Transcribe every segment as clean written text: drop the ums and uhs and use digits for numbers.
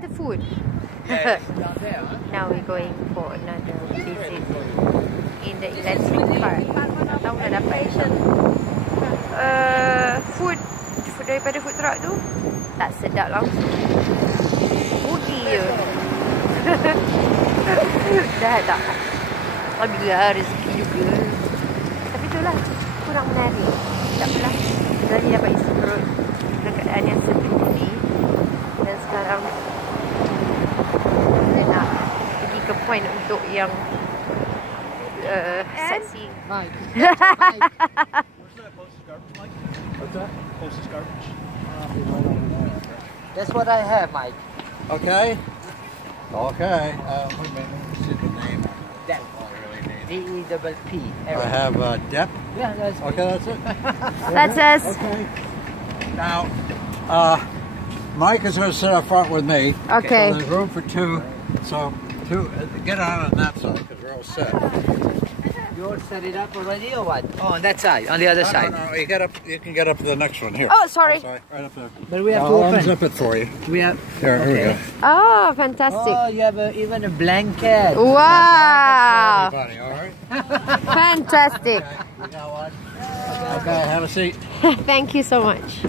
the food. Yeah, it's down there, huh? Now we're going for another visit in the electric car. Tak tahu dah dapat food daripada food truck tu. Tak sedap langsung. Rugi je. Dah tak. Alhamdulillah rezeki juga. Tapi itulah kurang menarik. Tak apalah. Dari dapat isi perut dalam keadaan yang seperti ini. Dan sekarang kita nak pergi ke point untuk yang sightseeing. Mike. What's that? Closest garbage. That's what I have, Mike. Okay. Okay. Wait a minute. Let me see the name. Depp. D-E-P-P. I have Depp. Yeah, that's Okay, that's it. That's us. Okay. Now, Mike is going to sit up front with me. Okay. So there's room for two. So get on that side because we're all set. You all set it up already or what? Oh, on that side, on the other side. No, you can get up to the next one here. Oh, sorry. Right up there. But we have to I'll open. unzip it for you. We have. Here we go. Oh, fantastic. Oh, you have even a blanket. Wow. Everybody, all right? Fantastic. Okay, you got one. Okay, have a seat. Thank you so much.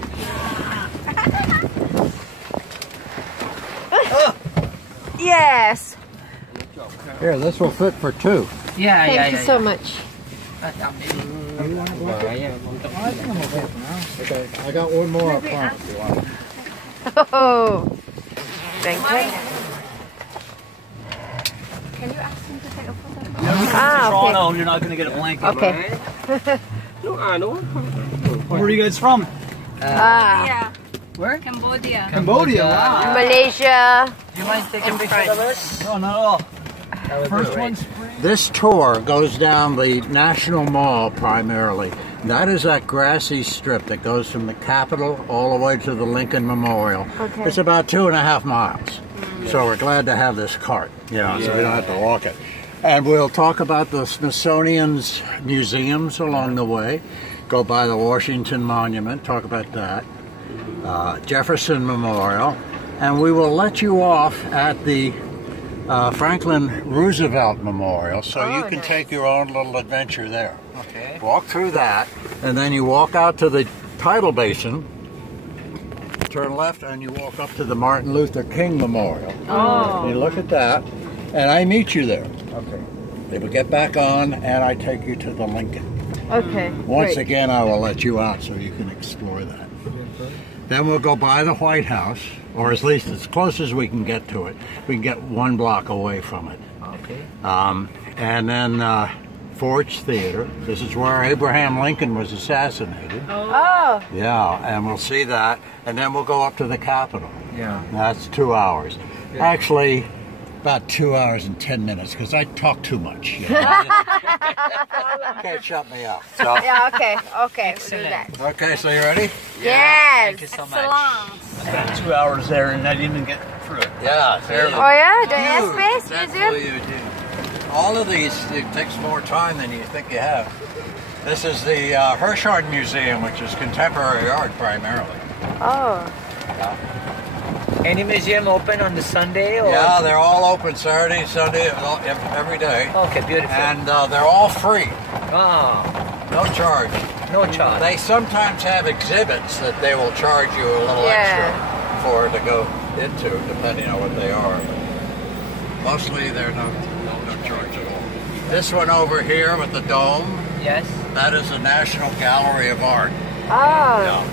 Yes. Here, this will fit for two. Yeah, Thank you so much. Okay, I got one more up front if you want. Oh. Thank you. Can you ask him to take a photo? Toronto, you're not going to get a blanket. Okay. Where are you guys from? Yeah. Where? Cambodia. Cambodia. Wow. Malaysia. Do you mind taking a picture of us? No, not at all. First one's This tour goes down the National Mall primarily. That is that grassy strip that goes from the Capitol all the way to the Lincoln Memorial. Okay. It's about 2.5 miles. So we're glad to have this cart, so we don't have to walk it. And we'll talk about the Smithsonian's museums along the way. Go by the Washington Monument, talk about that. Jefferson Memorial. And we will let you off at the Franklin Roosevelt Memorial, so you can take your own little adventure there. Okay. Walk through that, and then you walk out to the tidal basin, turn left, and you walk up to the Martin Luther King Memorial. Oh. You look at that, and I meet you there. Okay. They will get back on, and I take you to the Lincoln. Okay. Once great. again, I will let you out so you can explore that. Then we'll go by the White House, or at least as close as we can get to it. We can get 1 block away from it. Okay. And then Ford's Theater. This is where Abraham Lincoln was assassinated. Oh. Yeah, and we'll see that. And then we'll go up to the Capitol. Yeah. That's 2 hours. Yeah. Actually, about 2 hours and 10 minutes, because I talk too much. You know? Can't shut me up. So. Yeah, okay. Okay. We'll do that. Okay, so you ready? Yes. Thank you so much. Spent 2 hours there and I didn't even get through it. Yeah, there. Oh yeah, the airspace That's museum. what you do. All of these, it takes more time than you think you have. This is the Hirshhorn Museum, which is contemporary art primarily. Oh. Any museum open on the Sunday? Or Yeah, they're all open Saturday, Sunday, every day. Okay, beautiful. And they're all free, Oh, no charge. no charge. They sometimes have exhibits that they will charge you a little extra for to go into, depending on what they are. Mostly they're no charge at all. This one over here with the dome, Yes. that is the National Gallery of Art. Oh.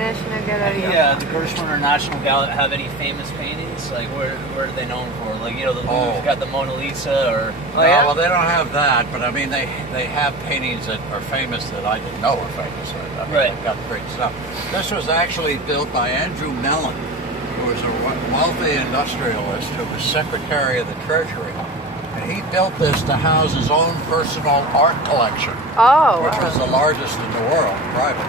National Gallery. Yeah, the Gershwin National Gallery have any famous paintings? Like, where are they known for? Like, you know, the Louvre's got the Mona Lisa, or Oh, yeah? Well, they don't have that, but I mean, they have paintings that are famous that I didn't know were famous. I mean, Right. They've got great stuff. This was actually built by Andrew Mellon, who was a wealthy industrialist who was Secretary of the Treasury. And he built this to house his own personal art collection, Oh. which was the largest in the world, private.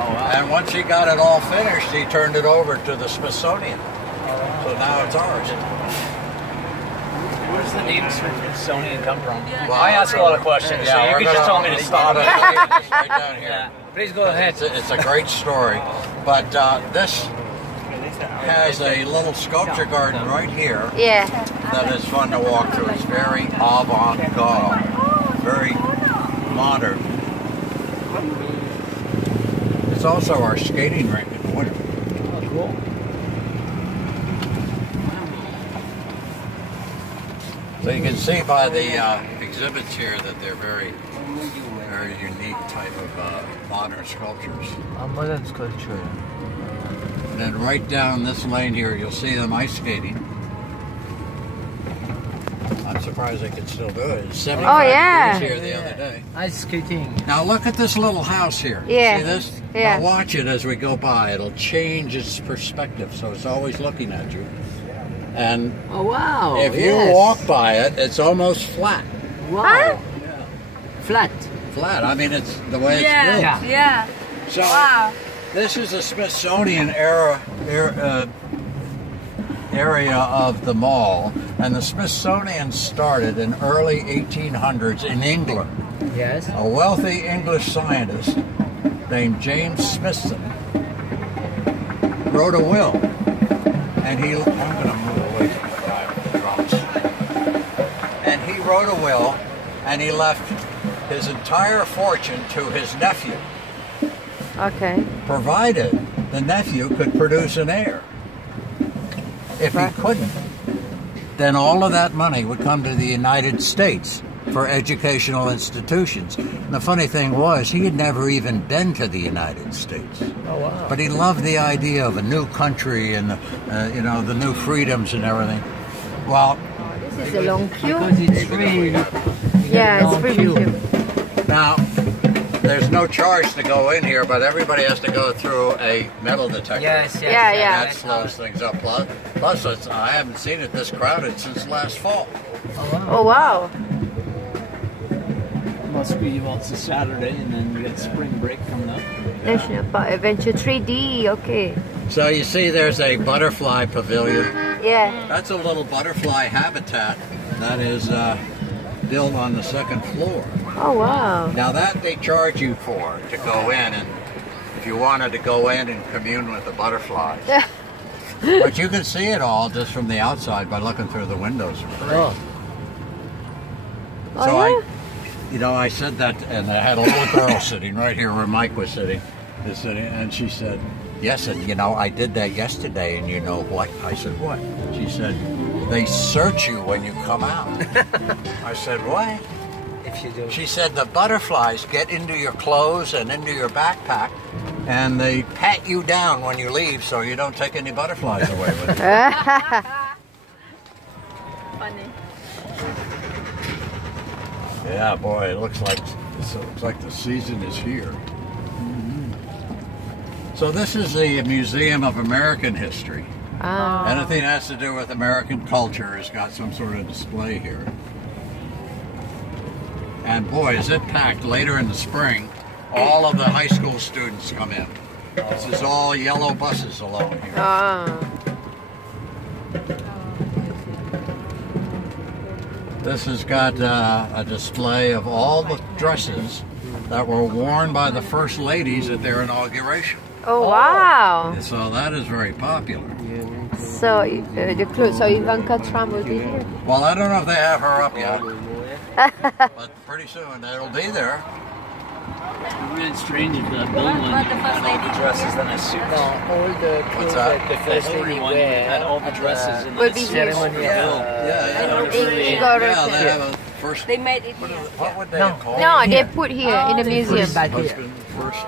oh wow, And once he got it all finished, he turned it over to the Smithsonian. So now it's ours. where does the name Smithsonian come from? Yeah. I ask a lot of questions, so you we're can just gonna- tell me to stop. It's right down here. Yeah. Please go ahead. It's a great story, but this has a little sculpture garden right here Yeah. that is fun to walk through. It's very avant-garde, very modern. It's also our skating rink in the winter. Oh, cool. So you can see by the exhibits here that they're very unique type of modern sculptures. Modern sculpture. And then right down this lane here, you'll see them ice skating. I'm surprised they can still do it. It's 75 yeah. degrees here the other day. Ice skating. Now look at this little house here. Yeah. See this? Yeah. Now watch it as we go by. It'll change its perspective, so it's always looking at you. And Oh wow! if you walk by it, it's almost flat. Wow. Huh? Flat. Flat. I mean, it's the way it's built. Yeah, yeah. So Wow. this is a Smithsonian area of the mall, and the Smithsonian started in early 1800s in England. Yes. A wealthy English scientist named James Smithson wrote a will, and I'm going to move away from the guy with the drums. And he wrote a will, and he left his entire fortune to his nephew, Okay. provided the nephew could produce an heir. If he couldn't, then all of that money would come to the United States for educational institutions. And the funny thing was, he had never even been to the United States. Oh wow. But he loved the idea of a new country and the new freedoms and everything. Well, This is a long queue. Because it's free. Yeah, it's free queue. queue. now there's no charge to go in here, but everybody has to go through a metal detector. Yes. Yeah, yeah. That slows things up. Plus I haven't seen it this crowded since last fall. Oh wow. Must be, well, it's a Saturday, and then we got spring break coming up. National Park Adventure 3D. Okay. So you see there's a butterfly pavilion. Yeah. That's a little butterfly habitat that is built on the second floor. Oh wow. Now that they charge you for to go in, and if you wanted to go in and commune with the butterflies. But you can see it all just from the outside by looking through the windows. Oh. So Oh, I said that, and I had a little girl sitting right here where Mike was sitting, and she said, yes, and I did that yesterday, and you know what? I said, what? She said, they search you when you come out. I said, what? If you do. She said the butterflies get into your clothes and into your backpack, and they pat you down when you leave so you don't take any butterflies away with you. Funny. Yeah, boy, it looks like the season is here. So this is the Museum of American History. Ah. Anything that has to do with American culture has got some sort of display here. And boy, is it packed later in the spring. All of the high school students come in. This is all yellow buses along here. Ah. This has got a display of all the dresses that were worn by the first ladies at their inauguration. Oh wow. And so that is very popular. So the clothes. So Ivanka Trump will be here. Well, I don't know if they have her up yet, but pretty soon it'll be there. It's really strange if the building one had all the dresses, then a suit. No, all the clothes that? that the If first the Hillary lady one wear had all the dresses in Will the be suit. here. ceremony. Yeah, they have a first. They made it What, here. what would they No. have called No, it? they put here in the museum. Back here. Husband first.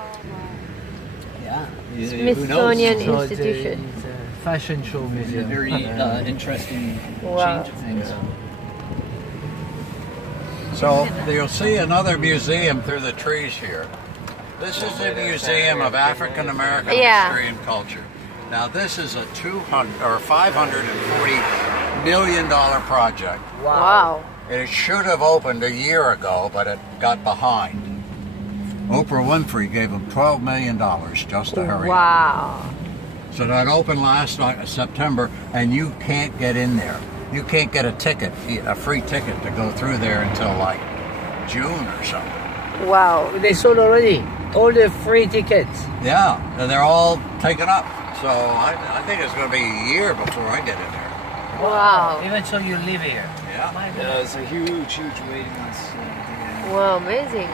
Yeah. Smithsonian So Institution. it's a fashion show museum. Very interesting Wow. change of things. So you'll see another museum through the trees here. This is the Museum of African American Yeah. History and Culture. Now this is a $540 million project. Wow. It should have opened a year ago, but it got behind. Oprah Winfrey gave them $12 million just to hurry up. Wow. So that opened last September, and you can't get in there. You can't get a ticket, a free ticket to go through there until like June or something. Wow. They sold already all the free tickets. Yeah, and they're all taken up. So I think it's going to be a year before I get in there. Wow. Even so, you live here. Yeah. Yeah, it's a huge waiting list. Wow, amazing.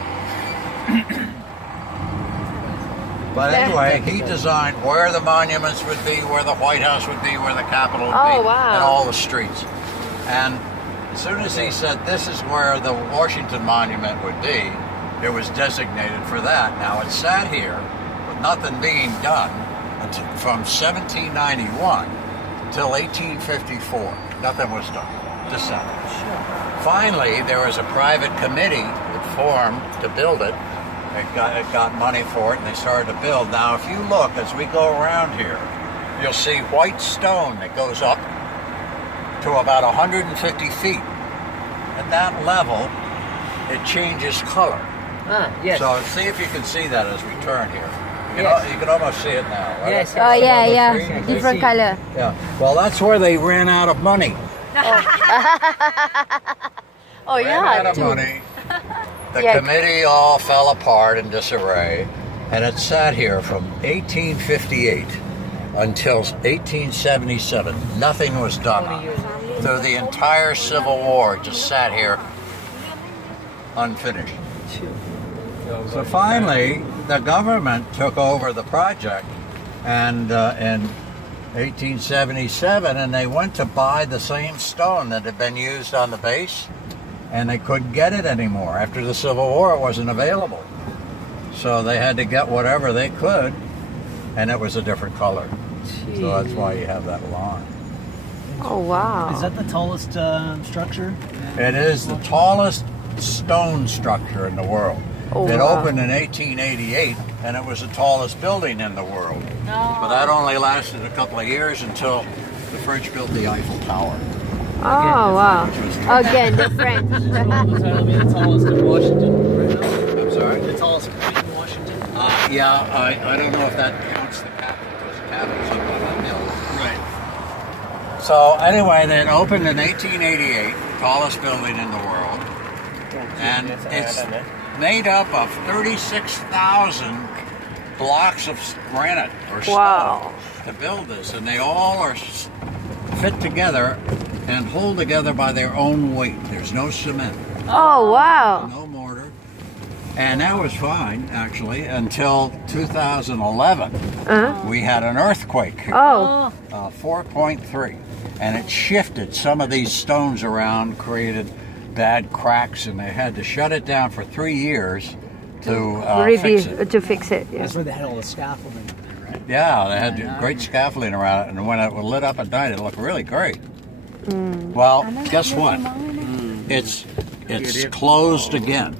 But anyway, he designed where the monuments would be, where the White House would be, where the Capitol would Oh, be, wow. and all the streets. And as soon as he said this is where the Washington Monument would be, it was designated for that. Now it sat here with nothing being done until, from 1791 till 1854. Nothing was done. Just sat there. Finally, there was a private committee that formed to build it. It got money for it, and they started to build. Now, if you look as we go around here, you'll see white stone that goes up to about 150 feet. At that level, it changes color. Ah, yes. So see if you can see that as we turn here. Yes. You can almost see it now, right? Yes. Oh, yeah, Above the yeah. tree, you can Different see- color. Yeah. Well, that's where they ran out of money. Oh, Ran out yeah. of money. The Yeah. committee all fell apart in disarray, and it sat here from 1858 until 1877. Nothing was done on it. Through the entire Civil War, it just sat here unfinished. So finally, the government took over the project, and in 1877, and they went to buy the same stone that had been used on the base, and they couldn't get it anymore. After the Civil War, it wasn't available. So they had to get whatever they could, and it was a different color. So that's why you have that line. Oh, wow. Is that the tallest structure? It is the tallest stone structure in the world. Oh, It wow. opened in 1888, and it was the tallest building in the world. But that only lasted a couple of years until the French built the Eiffel Tower. Oh, wow. Again, the French. That'll be the tallest in Washington right now. I'm sorry? The tallest point in Washington. Yeah, I don't know if that counts the Capitol, because the Capitol's up on that hill. Right. So anyway, it opened in 1888, tallest building in the world, and it's made up of 36,000 blocks of granite or stone Wow. to build this, and they all are fit together and hold together by their own weight. There's no cement, Oh, wow. no mortar, and that was fine actually until 2011. We had an earthquake here. Oh, 4.3, and it shifted some of these stones around, created bad cracks, and they had to shut it down for 3 years to fix it. to fix it. Yeah. That's where they had all the scaffolding, right? Yeah, they had great scaffolding around it, and when it was lit up at night, it looked really great. Well, guess what? It's closed again.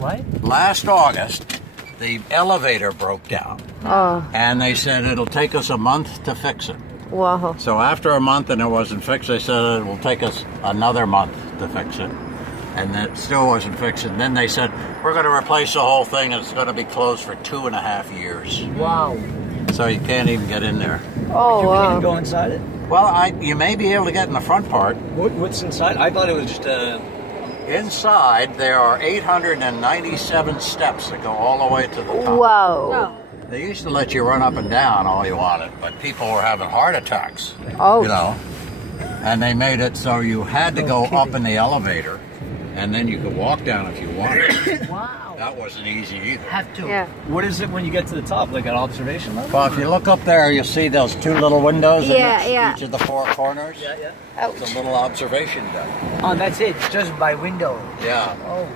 What? Last August, the elevator broke down, Oh, and they said it'll take us a month to fix it. wow. So after a month and it wasn't fixed, they said it will take us another month to fix it. And it still wasn't fixed. And then they said, we're going to replace the whole thing, and it's going to be closed for 2.5 years. Wow. So you can't even get in there. Oh, You wow. can't go inside it? Well, you may be able to get in the front part. What's inside? I thought it was just a... Inside, there are 897 steps that go all the way to the top. Wow. They used to let you run up and down all you wanted, but people were having heart attacks, Oh. you know. And they made it so you had to go up in the elevator, and then you could walk down if you wanted. Wow. That wasn't easy either. Have to. Yeah. What is it when you get to the top? Like an observation level? Well, if you look up there, you'll see those two little windows Yeah, in yeah. each of the four corners. Yeah, yeah. Ouch. It's a little observation deck. Oh, that's it. Just by window. Yeah. Oh.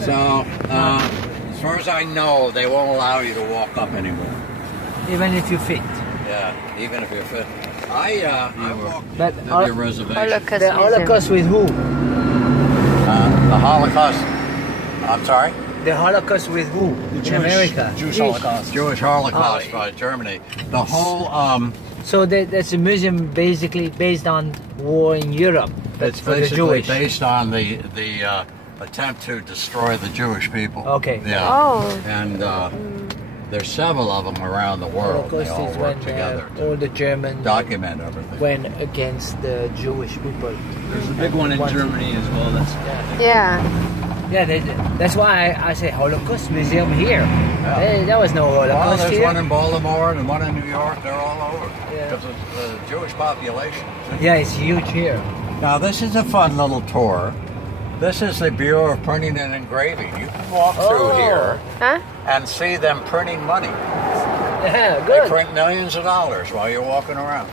So, as far as I know, they won't allow you to walk up anymore. Even if you fit. Yeah, even if you're fit. I walked But at your reservation. Holocaust the Museum. Holocaust with who? The Holocaust. I'm sorry? The Holocaust with who? In America. Jewish Holocaust. Jewish Holocaust Oh. by Germany. The whole, So that's a museum basically based on war in Europe. That's it's for the basically Jewish. based on the attempt to destroy the Jewish people. Okay. Yeah. Oh. And there's several of them around the world. They Holocaust all is work when together all to the Germans document everything. went against the Jewish people. There's a big one in Germany as well. That's Yeah. Yeah, that's why I say Holocaust Museum here. Yeah. There was no Well, Holocaust there's here. one in Baltimore and one in New York. They're all over. Yeah. Because of the Jewish population. Yeah, it's huge here. Now, this is a fun little tour. This is the Bureau of Printing and Engraving. You can walk through here Huh? and see them printing money. Yeah, They good. print millions of dollars while you're walking around.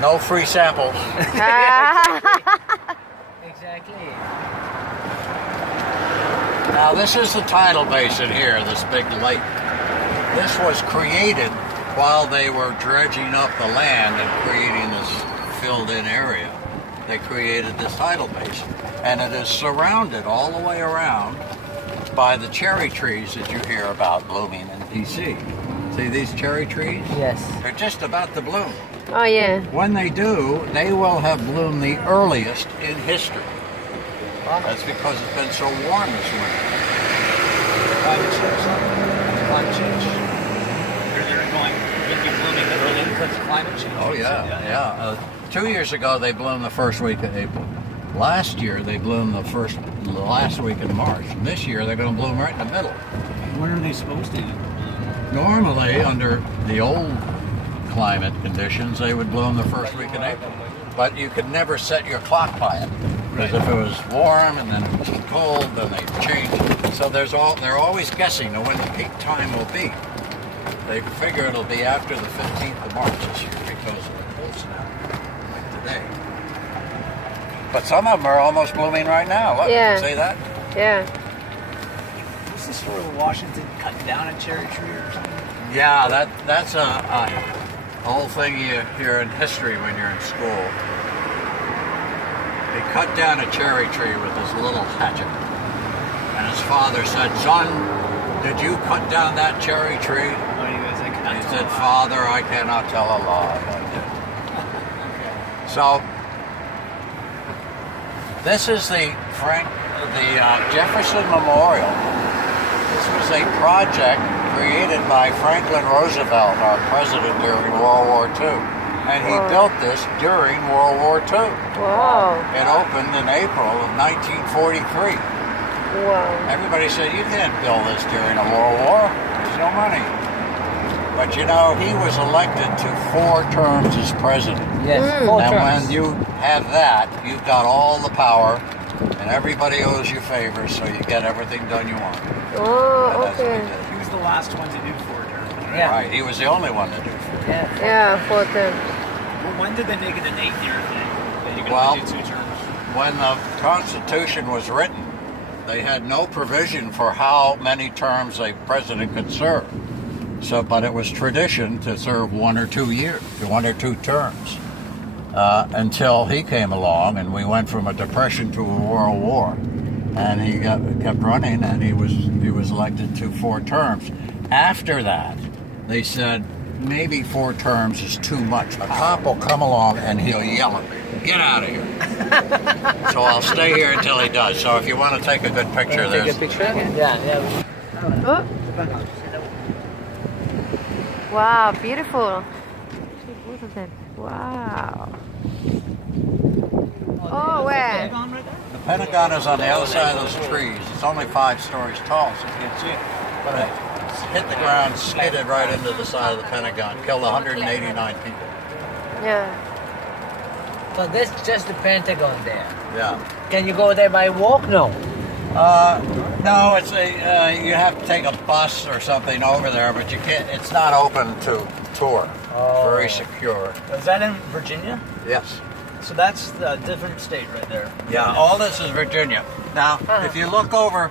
No free samples. Exactly. Now, this is the tidal basin here, this big lake. This was created while they were dredging up the land and creating this filled-in area. They created this tidal basin. And it is surrounded all the way around by the cherry trees that you hear about blooming in D.C. See these cherry trees? Yes. They're just about to bloom. Oh yeah. When they do, they will have bloomed the earliest in history. That's because it's been so warm this winter. Climate change. Climate change. They're going to be blooming the early because of climate change. Oh yeah. 2 years ago they bloomed the first week of April. Last year they bloomed the last week in March. And this year they're going to bloom right in the middle. When are they supposed to? Normally, under the old climate conditions, they would bloom the first week in April. But you could never set your clock by it. Because if it was warm and then it was cold, then they changed. So they're always guessing when the peak time will be. They figure it'll be after the 15th of March this year because of the cold snap like today. But some of them are almost blooming right now. Look, Yeah. see that? Yeah. What's the story of Washington cutting down a cherry tree or something? Yeah, that's a whole thing you hear in history when you're in school. He cut down a cherry tree with his little hatchet. And his father said, "Son, did you cut down that cherry tree?" Oh, you guys, He said, "Father, I cannot tell a lie." I did. So, this is the Jefferson Memorial. This was a project created by Franklin Roosevelt, our president during World War II. And he built this during World War II. Wow. It opened in April of 1943. Wow. Everybody said, "You can't build this during a world war. There's no money." But you know, he was elected to 4 terms as president. Yes, 4 And terms. when you have that, you've got all the power, and everybody owes you favors, so you get everything done you want. Oh, And that's what okay. he did. He was the last one to do 4 terms, right? Yeah. Right, he was the only one to do it. Yeah. Yeah, 4 terms. Well, when did they make it an 8-year thing? That you can Well, only do 2 terms? When the Constitution was written, they had no provision for how many terms a president could serve. So, but it was tradition to serve 1 or 2 years, 1 or 2 terms, until he came along, and we went from a depression to a world war, and he kept running, and he was elected to 4 terms. After that, they said maybe 4 terms is too much. A cop will come along and he'll yell at me, "Get out of here!" So I'll stay here until he does. So if you want to take a good picture, Take a there's. picture? Yeah, yeah. Oh. Wow, beautiful. Both of them. Wow. Oh, where? The Pentagon is on the other side of those trees. It's only 5 stories tall, so you can see it. But it hit the ground, skidded right into the side of the Pentagon, killed 189 people. Yeah. So that's just the Pentagon there. Yeah. Can you go there by walk? No. No, it's you have to take a bus or something over there, but you can't. It's not open to tour. Oh. Very secure. Is that in Virginia? Yes. So that's a different state right there. Yeah. All this is Virginia. Now, if you look over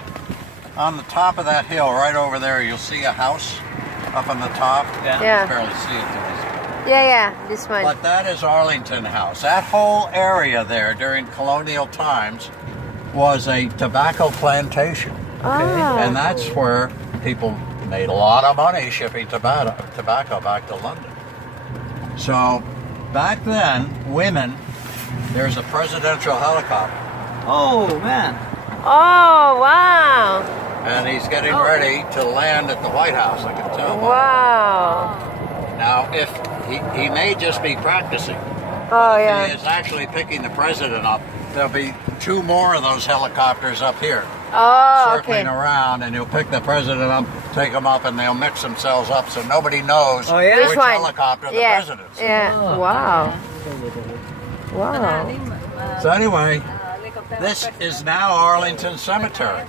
on the top of that hill, right over there, you'll see a house up on the top. Yeah. Yeah. You can barely see it. Yeah, this one. But that is Arlington House. That whole area there during colonial times was a tobacco plantation. Oh. And that's where people made a lot of money shipping tobacco back to London. So back then, women, there's a presidential helicopter. Oh, man. Oh, wow. And he's getting ready to land at the White House, I can tell. Wow. Now, if he may just be practicing. Oh, He yeah. is actually picking the president up there'll be 2 more of those helicopters up here. Oh, Circling okay. around, and you'll pick the president up, take them up, and they'll mix themselves up so nobody knows Oh, yeah? which Which one? helicopter the Yeah. president's. Yeah. Oh. Wow. Wow. So anyway, this is now Arlington Cemetery.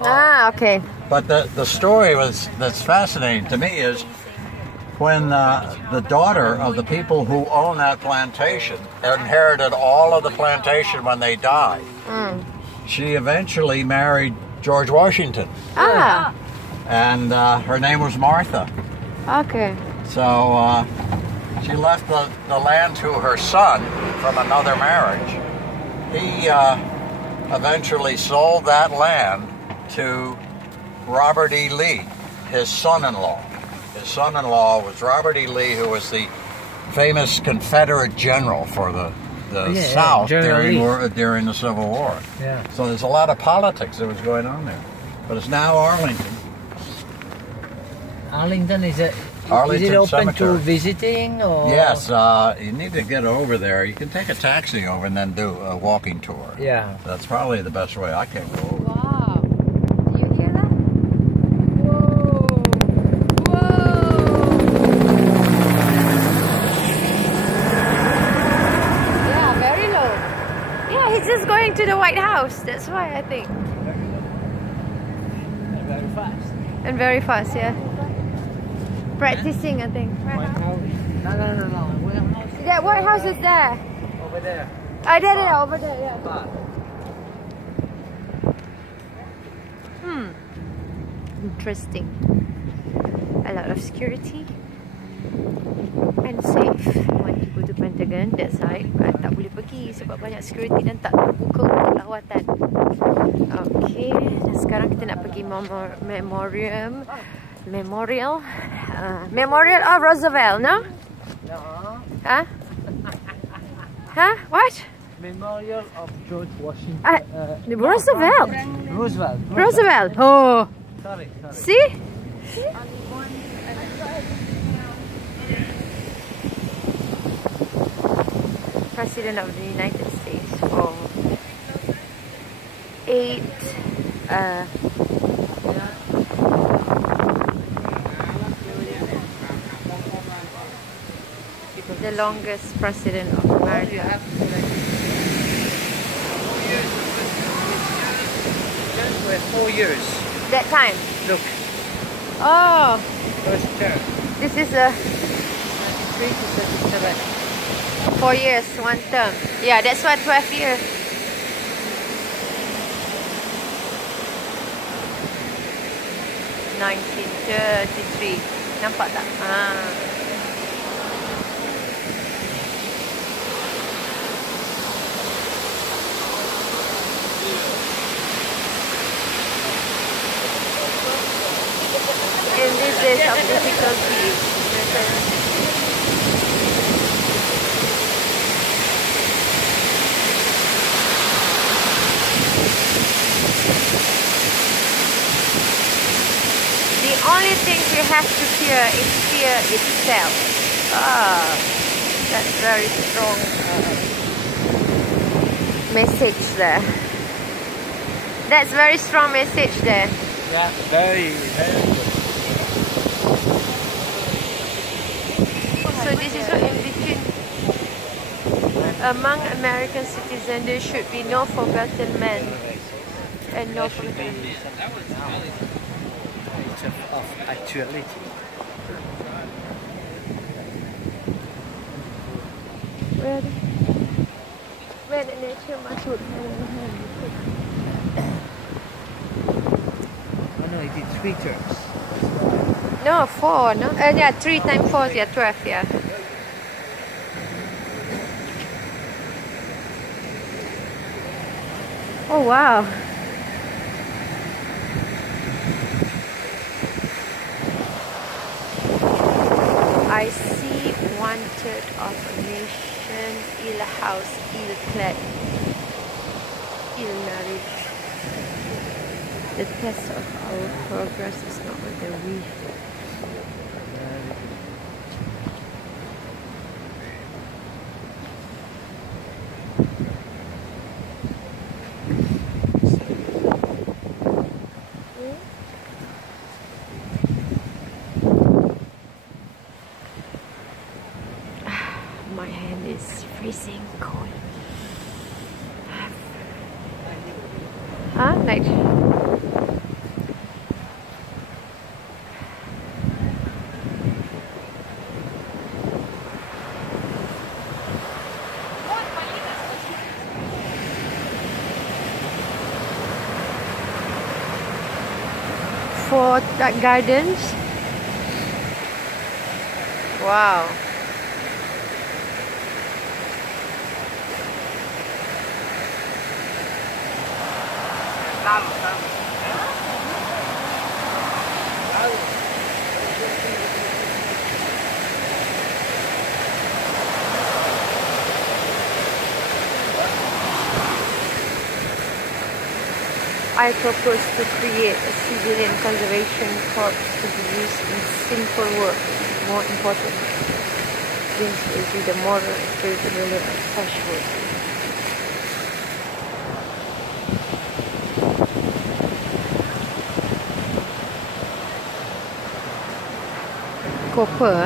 Ah, okay. But the story that's fascinating to me is when the daughter of the people who own that plantation inherited all of the plantation when they died. She eventually married George Washington, Ah, and her name was Martha. okay. So she left the land to her son from another marriage. He eventually sold that land to Robert E. Lee, his son-in-law. His son-in-law was Robert E. Lee, who was the famous Confederate general for the South during the Civil War. Yeah. So there's a lot of politics that was going on there. But it's now Arlington. Arlington, is it Arlington open Cemetery. to visiting? Or? Yes, you need to get over there. You can take a taxi over and then do a walking tour. Yeah. That's probably the best way. I can't go over. Wow. Do you hear that? Whoa. Whoa. Yeah, very low. Yeah, he's just going to the White House. That's why I think. Very fast. And very fast, yeah. Practicing, I think. White House. No. White House. Yeah, White House is there. Over there. I did it over there, yeah. Ah. Interesting. A lot of security and safe. Want to go to Pentagon, that side, but tak boleh pergi sebab banyak security dan tak terbuka untuk lawatan. Okay, dan sekarang kita nak pergi Memorial of Roosevelt, no? No. Huh? Huh? What? Memorial of George Washington. Roosevelt. Roosevelt. Oh, Sorry. see? President of the United States for 8 the longest president of America. 4 years. That time. Look, Oh, first term. this is a 3 to 37. 4 years, 1 term. Yeah, that's why 12 years. $1933. Nampak tak? In these days of difficulty, the only thing you have to fear is fear itself. That's very strong message there. That's very strong message there. Yeah, very good. So this is what in between. Among American citizens, there should be no forgotten men and no forgotten. Of actuality. Where the nature must shoot Oh no, it did 3 terms. No, 4, no? Yeah, 3 times 4, yeah, 12, yeah. Oh, wow. I see 1/3 of a nation, ill-housed, ill-clad, ill-nourished. The test of our progress is not whether we My hand is freezing cold. Night. For that gardens. Wow. I propose to create a civilian conservation corps to be used in simple work. More important, things will be the moral and spiritual value of such work. Copper.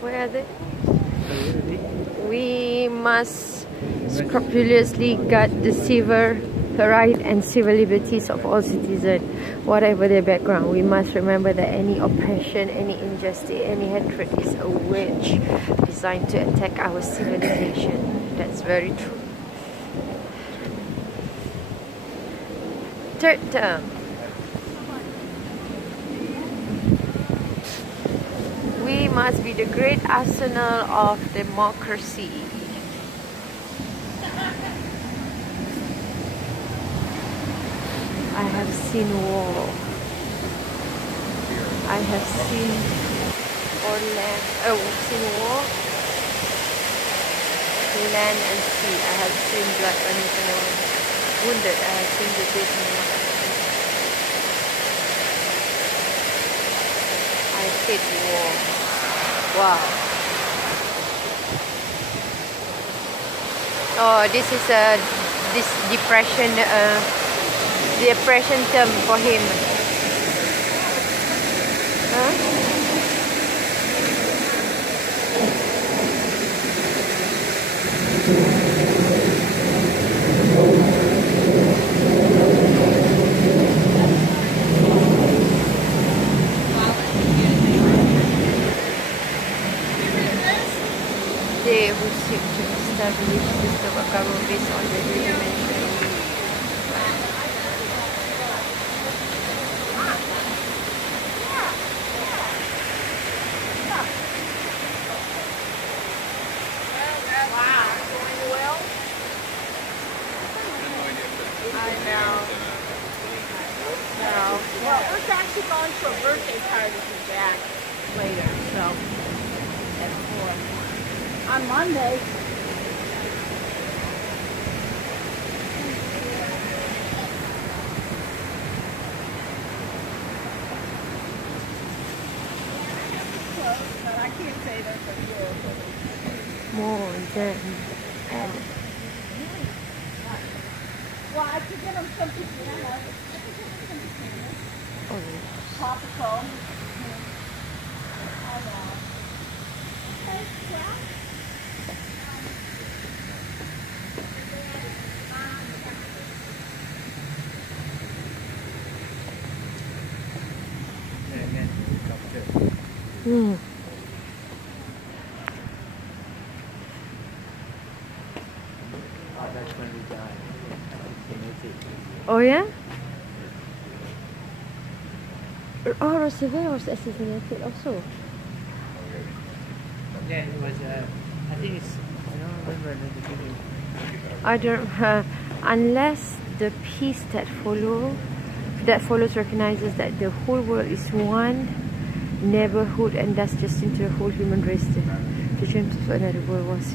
Where are they? We must scrupulously guard the civil right and civil liberties of all citizens, whatever their background. We must remember that any oppression, any injustice, any hatred is a wedge designed to attack our civilization. That's very true. Third term. We must be the great arsenal of democracy. I have seen war. I have seen seen war, land and sea. I have seen blood running from the wounded. I have seen the dead. I hate war. Wow. Oh, this is this depression term for him. Huh? They who seek to establish system of government based on the three-dimensional. Well, we're actually going to a birthday party for Jack later, so at 4 on Monday. But I can't say that for sure. More than and Well, I could get them some pajamas. Topical. I know. Okay, yeah. That's when we died. Oh yeah? Oh, Roosevelt was assassinated also. Yeah, it was, I think it's, I don't remember the beginning. I don't. Unless the peace that follows recognizes that the whole world is one neighborhood and thus just into the whole human race. The change of another world was.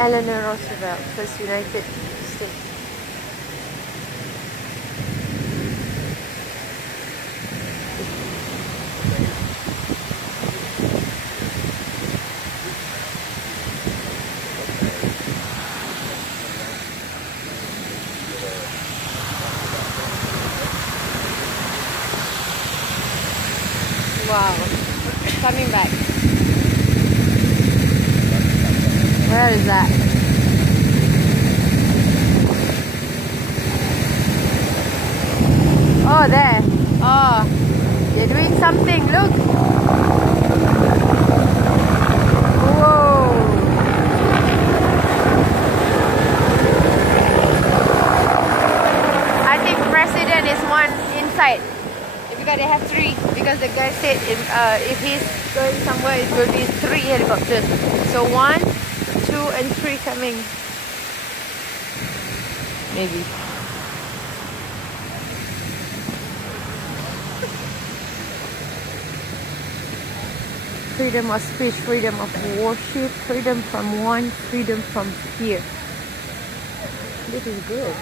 Eleanor Roosevelt, first United States. Wow, coming back. Where is that? Oh, there. Oh, they're doing something. Look. Whoa. I think president is one inside. Because they have 3. Because the guy said if he's going somewhere, it will be 3 helicopters. So 1, 2, and 3 coming. Maybe. Freedom of speech, freedom of worship, freedom from want, freedom from fear. This is good.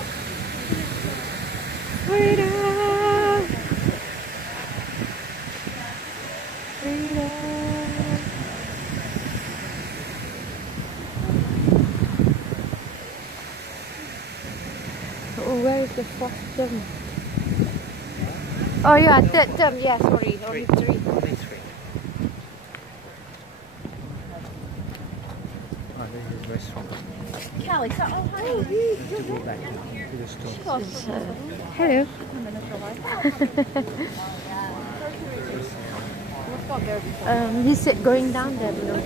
Freedom! Freedom! Oh, where is the 4th term? Oh yeah, 3rd term. Yeah, sorry. Only 3. Only 3. Oh, this is very strong. Kelly, so, oh, hi. To go back to the store. Hello. He said going down there below.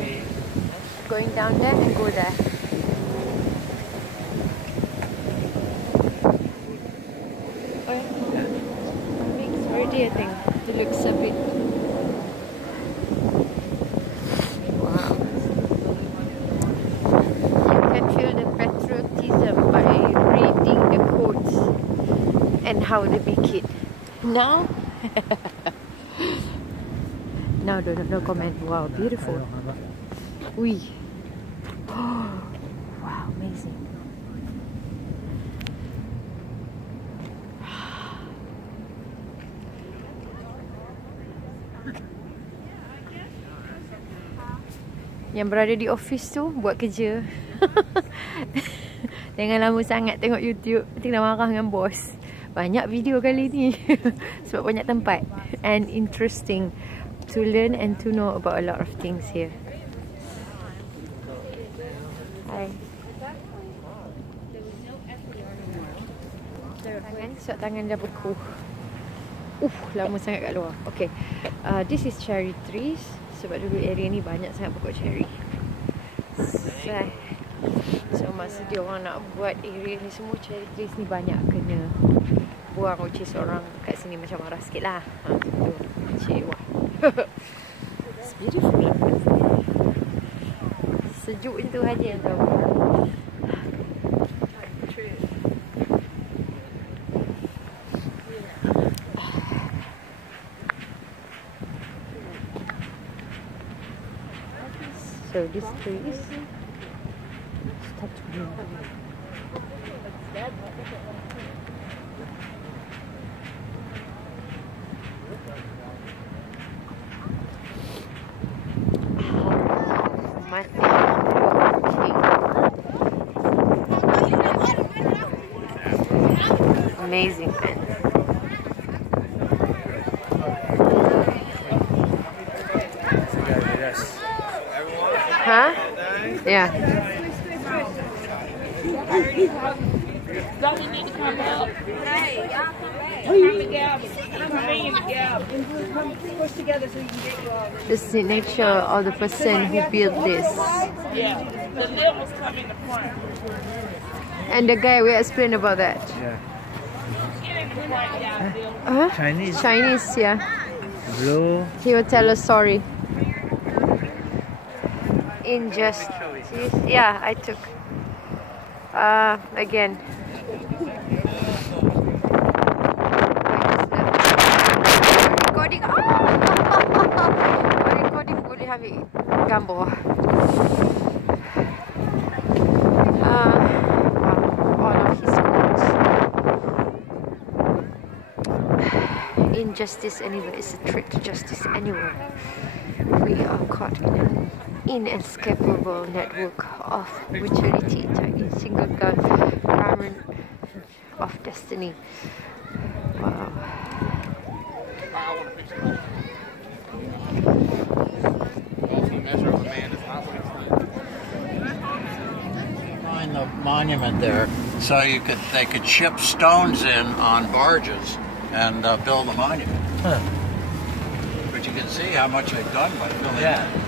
Going down there and go there. Oh yeah. It's already, I think. It looks a bit. Wow. You can feel the patriotism by reading the quotes and how they make it. Now? No, no comment. Wow, beautiful. Oui. Oh, wow, amazing. Yang berada di office tu buat kerja. Jangan lama sangat tengok YouTube. Nanti nak marah dengan bos. Banyak video kali ni. Sebab banyak tempat. And interesting to learn and to know about a lot of things here. Hi. Tangan, sebab tangan dah beku. Lama sangat kat luar. Okay. This is cherry trees. Sebab dulu area ni banyak sangat pokok cherry. So masa dia orang nak buat area ni semua, cherry trees ni banyak kena buang, which is orang kat sini macam marah sikit lah. Kecewa. It's beautiful lah kat sini. Sejuk je tu aja yang tahu. So this trees start to bloom. Amazing, man. Huh? Yeah. Don't we need to come up? Hey, y'all come back. Come together. Come push together so you can get you all. The signature of the person who built this. Yeah. The lid was coming to front. And the guy will explain about that. Yeah. Chinese. Chinese, yeah. Blue. He will tell a story. Injustice. Yeah, I took. Again. Recording. Recording boleh ambil gambar. injustice anywhere is a threat to justice anywhere. We are caught in an inescapable network of brutality, Chinese single gun garment of destiny. Wow. Find the monument there, so they could ship stones in on barges and build a monument. Huh. But you can see how much they've done by building Yeah. it.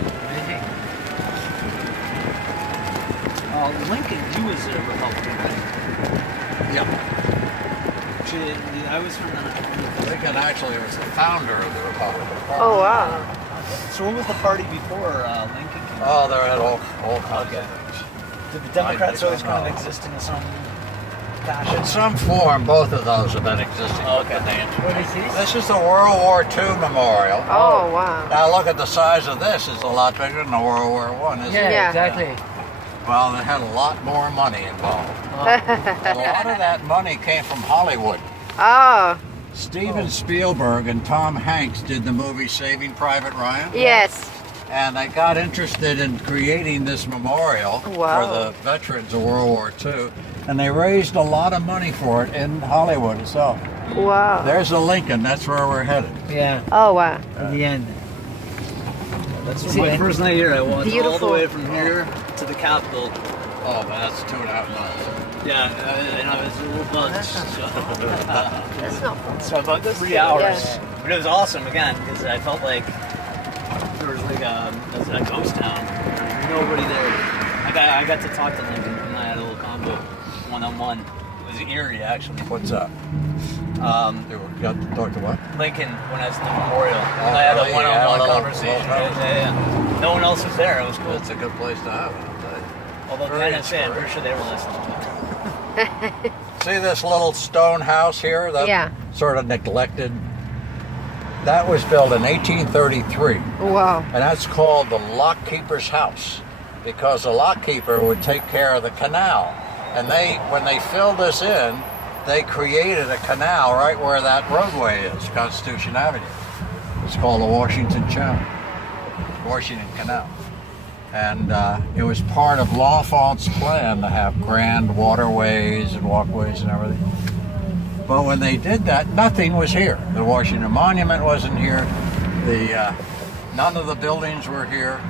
Lincoln, he was a Republican, right? Yeah. Actually, I was from the... Lincoln actually was the founder of the Republican Party. Oh wow. So what was the party before Lincoln came? Oh, they had all kinds Okay. of things. Did the Democrats I always don't kind of know. exist in some fashion? In some form, both of those have been existing. Oh, okay. What is this? This is the World War II memorial. Oh wow. Now look at the size of this. It's a lot bigger than the World War I, isn't Yeah, it? Yeah. exactly. Well, they had a lot more money involved. A lot of that money came from Hollywood. Oh Steven Spielberg and Tom Hanks did the movie Saving Private Ryan. yes. And they got interested in creating this memorial Wow. for the veterans of World War II. And they raised a lot of money for it in Hollywood itself. Wow. There's the Lincoln. That's where we're headed. Yeah, Oh wow. at the end. That's See, my man. first night here. I walked all the Beautiful. way from here to the Capitol. Oh, but that's 2.5 miles. Yeah, and I was a little buzzed. That's not fun. So about 3 hours. But it was awesome again because I felt like there was like a ghost town. There was nobody there. I got to talk to Lincoln and I had a little convo, one-on-one. It was eerie actually. What's up? You got to talk to what? Lincoln when I was in the memorial. Oh, I had really? a one-on-one Yeah, conversation. well, Yeah. No one else was there. It was cool. It's a good place to have it, I'll tell you. Although very the NSA, I'm pretty sure they were listening. See this little stone house here? That Yeah. sort of neglected. That was built in 1833, Wow. and that's called the lockkeeper's house because the lockkeeper would take care of the canal. And when they filled this in, they created a canal right where that roadway is, Constitution Avenue. It's called the Washington Canal. And it was part of L'Enfant's plan to have grand waterways and walkways and everything. But when they did that, nothing was here. The Washington Monument wasn't here. None of the buildings were here.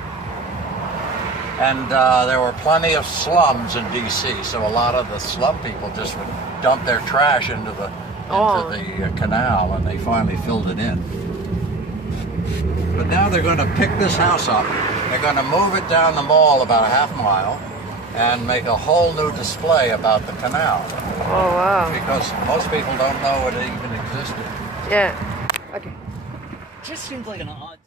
And there were plenty of slums in D.C., so a lot of the slum people just would dump their trash into the canal, and they finally filled it in. But now they're going to pick this house up. They're going to move it down the mall about a half mile and make a whole new display about the canal. Oh wow. Because most people don't know it even existed. Yeah. Okay. Just seemed like an odd